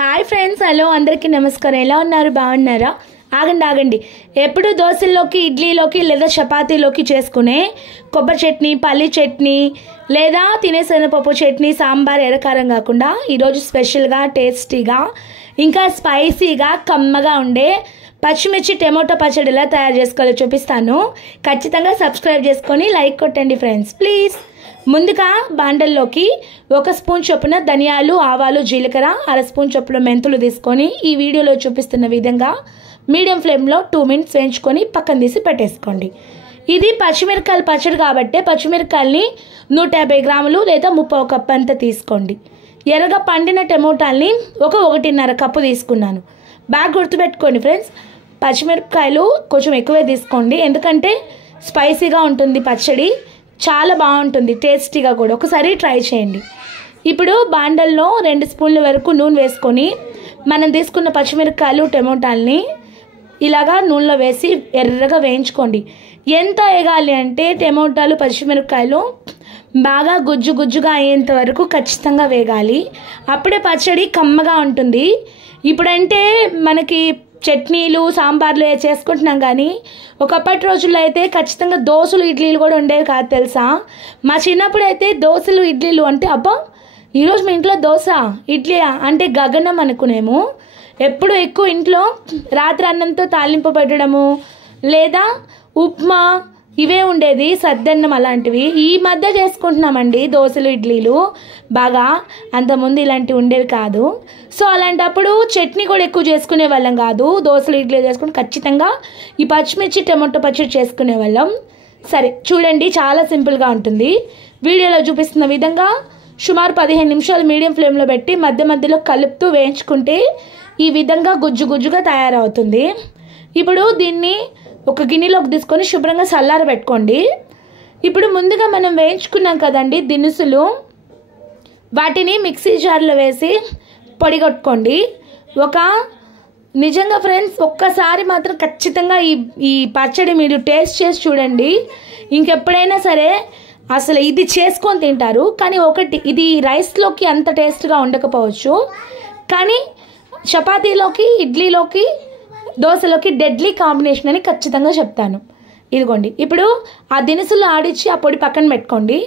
Hi friends, hello అందరికీ నమస్కారం. ఎలా ఉన్నారు? బాగున్నారా? ఆగండి. ఎప్పుడు దోశల్లోకి, ఇడ్లీలోకి లేదా చపాతీలోకి చేసుకునే కొబ్బరి చట్నీ, పల్లి చట్నీ లేదా తినే శనగపప్పు చట్నీ, సాంబార్ ఎర్రకారం కాకుండా ఈరోజు స్పెషల్గా, టేస్టీగా, ఇంకా స్పైసీగా, కమ్మగా ఉండే పచ్చిమిర్చి టమాటో పచ్చడి ఎలా తయారు చేసుకోవాలో చూపిస్తాను. ఖచ్చితంగా సబ్స్క్రైబ్ చేసుకొని లైక్ కొట్టండి ఫ్రెండ్స్, ప్లీజ్. ముందుగా బాండల్లోకి 1 స్పూన్ చొప్పున ధనియాలు, ఆవాలు, జీలకర్ర, 1/2 స్పూన్ చొప్పున మెంతులు తీసుకొని ఈ వీడియోలో చూపిస్తున్న విధంగా మీడియం ఫ్లేమ్లో 2 మినిట్స్ వేయించుకొని పక్కన తీసి పెట్టేసుకోండి. ఇది పచ్చిమిరకాయల పచ్చడి కాబట్టి పచ్చిమిరకాయల్ని 150 గ్రాములు లేదా 1/3 కప్పు అంతా తీసుకోండి. ఎర్రగా పండిన టమోటాల్ని 1.5 కప్పు తీసుకున్నాను. బాగా గుర్తుపెట్టుకోండి ఫ్రెండ్స్, పచ్చిమిరపకాయలు కొంచెం ఎక్కువే తీసుకోండి, ఎందుకంటే స్పైసీగా ఉంటుంది పచ్చడి, చాలా బాగుంటుంది, టేస్టీగా కూడా. ఒకసారి ట్రై చేయండి. ఇప్పుడు బాండల్లో 2 స్పూన్ల వరకు నూనె వేసుకొని మనం తీసుకున్న పచ్చిమిరపకాయలు, టమోటాల్ని ఇలాగా నూనెలో వేసి ఎర్రగా వేయించుకోండి. ఎంత వేగాలి అంటే టమోటాలు, పచ్చిమిరపకాయలు బాగా గుజ్జుగా అయ్యేంత వరకు ఖచ్చితంగా వేగాలి. అప్పుడే పచ్చడి కమ్మగా ఉంటుంది. ఇప్పుడంటే మనకి చట్నీలు, సాంబార్లు చేసుకుంటున్నాం, కానీ ఒకప్పటి రోజుల్లో అయితే ఖచ్చితంగా దోశలు, ఇడ్లీలు కూడా ఉండేవి కాదు తెలుసా. మా చిన్నప్పుడు అయితే దోశలు, ఇడ్లీలు అంటే అబ్బా ఈరోజు మీ ఇంట్లో దోశ, ఇడ్లీ అంటే గగనం అనుకునేము. ఎప్పుడు ఎక్కువ ఇంట్లో రాత్రి అన్నంతో తాలింపు పెట్టడము లేదా ఉప్మా ఇవే ఉండేది, సద్దన్నం అలాంటివి. ఈ మధ్య చేసుకుంటున్నామండి దోశలు, ఇడ్లీలు బాగా. అంతకుముందు ఇలాంటివి ఉండేవి కాదు. సో అలాంటప్పుడు చట్నీ కూడా ఎక్కువ చేసుకునే వాళ్ళం కాదు. దోశలు, ఇడ్లీలు చేసుకుని ఖచ్చితంగా ఈ పచ్చిమిర్చి టమాటో పచ్చడి చేసుకునే వాళ్ళం. సరే చూడండి, చాలా సింపుల్గా ఉంటుంది. వీడియోలో చూపిస్తున్న విధంగా సుమారు 15 నిమిషాలు మీడియం ఫ్లేమ్లో పెట్టి మధ్య మధ్యలో కలుపుతూ వేయించుకుంటే ఈ విధంగా గుజ్జుగా తయారవుతుంది. ఇప్పుడు దీన్ని ఒక గిన్నెలోకి తీసుకొని శుభ్రంగా చల్లార పెట్టుకోండి. ఇప్పుడు ముందుగా మనం వేయించుకున్నాం కదండి దినుసులు, వాటిని మిక్సీ జార్లో వేసి పొడి కొట్టుకోండి. నిజంగా ఫ్రెండ్స్, ఒక్కసారి మాత్రం ఖచ్చితంగా ఈ పచ్చడి మీరు టేస్ట్ చేసి చూడండి. ఇంకెప్పుడైనా సరే అసలు ఇది చేసుకొని తింటారు. కానీ ఇది రైస్లోకి అంత టేస్ట్గా ఉండకపోవచ్చు, కానీ చపాతీలోకి, ఇడ్లీలోకి, దోశలోకి డెడ్లీ కాంబినేషన్ అని ఖచ్చితంగా చెప్తాను. ఇదిగోండి, ఇప్పుడు ఆ దినుసులు ఆడిచ్చి ఆ పొడి పక్కన పెట్టుకోండి.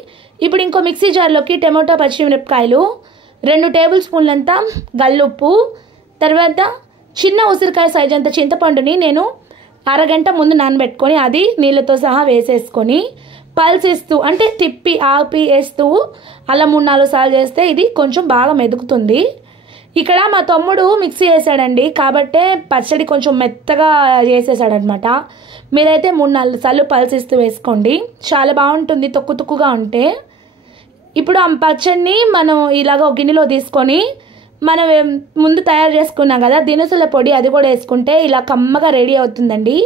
ఇప్పుడు ఇంకో మిక్సీ జార్లోకి టమాటో, పచ్చిమిరపకాయలు, 2 టేబుల్ స్పూన్లంతా గల్లుప్పు, తర్వాత చిన్న ఉసిరికాయ సైజ్ అంత చింతపండుని నేను అరగంట ముందు నానబెట్టుకొని అది నీళ్ళతో సహా వేసేసుకొని పల్సిస్తూ, అంటే తిప్పి ఆపి వేస్తూ అలా 3-4 సార్లు చేస్తే ఇది కొంచెం బాగా మెదుకుతుంది. ఇక్కడ మా తమ్ముడు మిక్సీ వేసాడండి, కాబట్టే పచ్చడి కొంచెం మెత్తగా చేసేసాడనమాట. మీరైతే 3-4 సార్లు పల్సిస్తూ వేసుకోండి, చాలా బాగుంటుంది తొక్కుగా ఉంటే. ఇప్పుడు ఆ పచ్చడిని మనం ఇలాగ ఒక గిన్నెలో తీసుకొని మనం ముందు తయారు చేసుకున్నాం కదా దినుసుల పొడి, అది కూడా వేసుకుంటే ఇలా కమ్మగా రెడీ అవుతుందండి.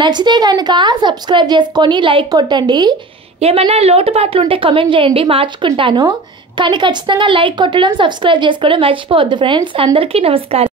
నచ్చితే కనుక సబ్స్క్రైబ్ చేసుకొని లైక్ కొట్టండి. ఏమైనా లోటుపాట్లు ఉంటే కామెంట్ చేయండి, మార్చుకుంటాను. కానీ ఖచ్చితంగా లైక్ కొట్టడం, సబ్స్క్రైబ్ చేసుకోవడం మర్చిపోవద్దు ఫ్రెండ్స్. అందరికీ నమస్కారం.